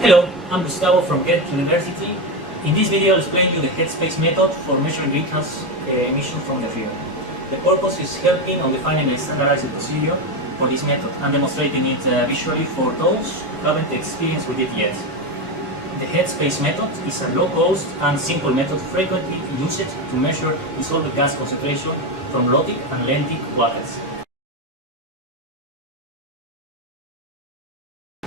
Hello, I'm Gustavo from Ghent University. In this video I'll explain you the Headspace method for measuring greenhouse emissions from the river. The purpose is helping on defining a standardized procedure for this method and demonstrating it visually for those who haven't experienced with it yet. The Headspace method is a low-cost and simple method frequently used to measure dissolved gas concentration from lotic and lentic waters.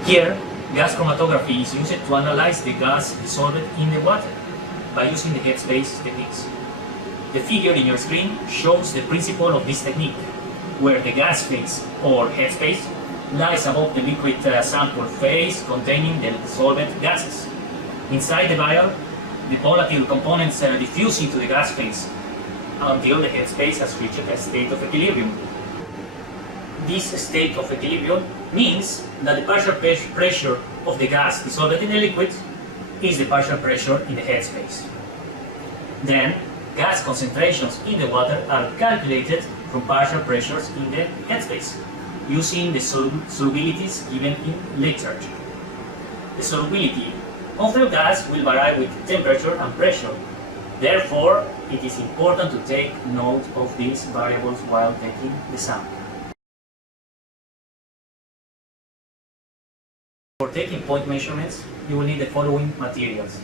Here, gas chromatography is used to analyze the gas dissolved in the water by using the Headspace techniques. The figure in your screen shows the principle of this technique, where the gas phase, or headspace, lies above the liquid sample phase containing the dissolved gases. Inside the vial, the volatile components diffuse into the gas phase until the headspace has reached a state of equilibrium. This state of equilibrium means that the partial pressure of the gas dissolved in the liquid is the partial pressure in the headspace. Then, gas concentrations in the water are calculated from partial pressures in the headspace, using the solubilities given in literature. The solubility of the gas will vary with temperature and pressure. Therefore, it is important to take note of these variables while taking the sample. For taking point measurements, you will need the following materials: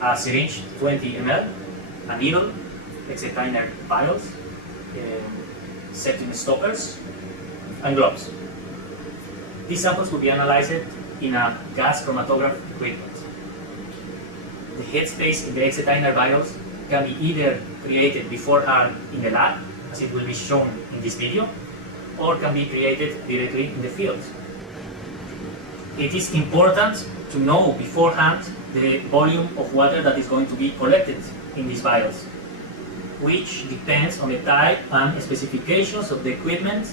a syringe 20 ml, a needle, hexatyner vials, septum stoppers, and gloves. These samples will be analyzed in a gas chromatograph equipment. The headspace in the hexatyner vials can be either created beforehand in the lab, as it will be shown in this video, or can be created directly in the field. It is important to know beforehand the volume of water that is going to be collected in these vials, which depends on the type and specifications of the equipment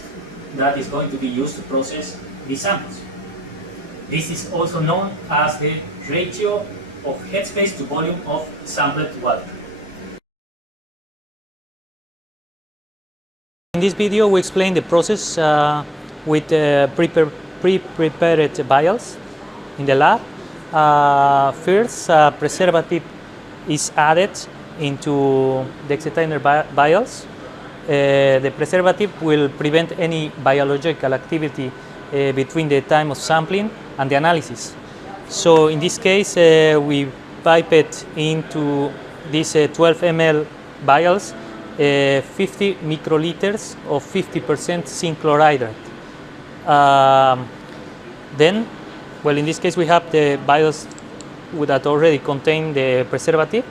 that is going to be used to process these samples. This is also known as the ratio of headspace to volume of sampled water. In this video we explain the process with pre-prepared vials in the lab. First, preservative is added into the hexatyner vials. The preservative will prevent any biological activity between the time of sampling and the analysis. So in this case, we pipe it into these 12 ml vials 50 microliters of 50% zinc chloride. Then, well, in this case we have the vials that already contain the preservative.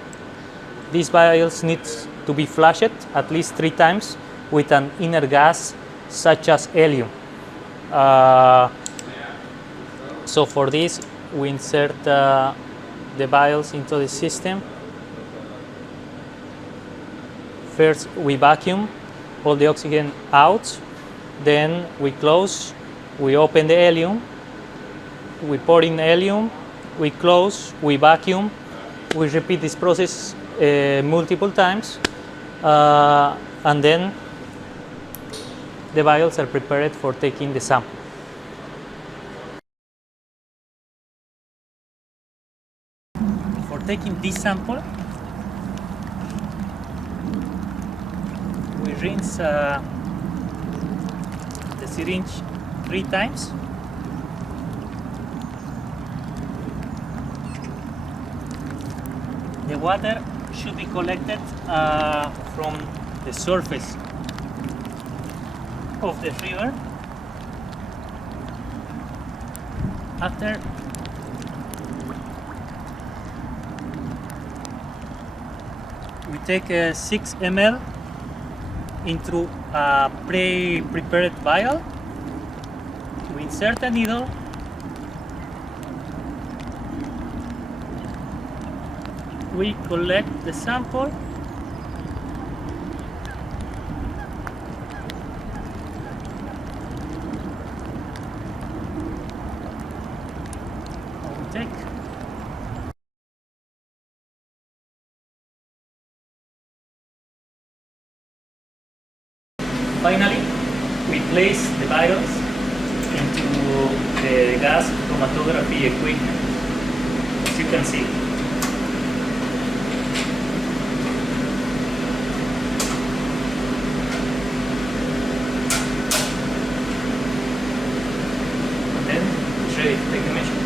These vials need to be flushed at least 3 times with an inert gas such as helium. So for this we insert the vials into the system. First we vacuum all the oxygen out, then we close, we open the helium, we pour in helium, we close, we vacuum, we repeat this process multiple times, and then the vials are prepared for taking the sample. For taking this sample, we rinse the syringe 3 times. The water should be collected from the surface of the river. After we take 6 ml into a pre-prepared vial. We insert a needle, we collect the sample, we take. Finally, we place the vials into the the gas chromatography equipment, as you can see. And then it's ready to take a measurement.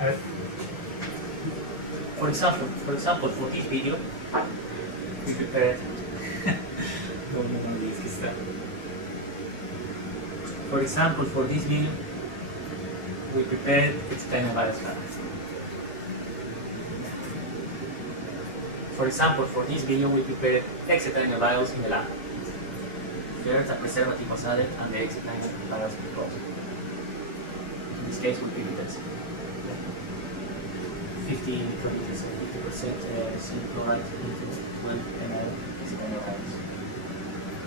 For example, for this video, we prepared. For example, for this video, we prepared external virus cards. For example, for this video, we prepared external virus in the lab. First, a preservative was added and the external virus was closed. In this case, we prepared 50, 50% zinc chloride into 12 ml external virus.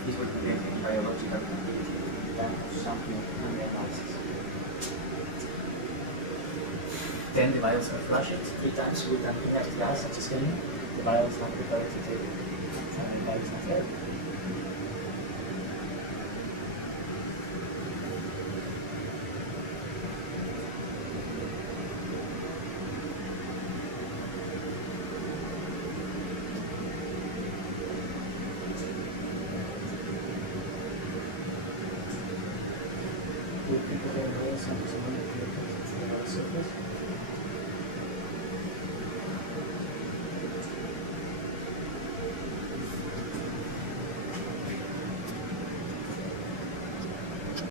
This will prevent any biological activity in terms of sampling and analysis. Then the vials are flushed 3 times with an inert gas such as helium. The vials are prepared to take virus material.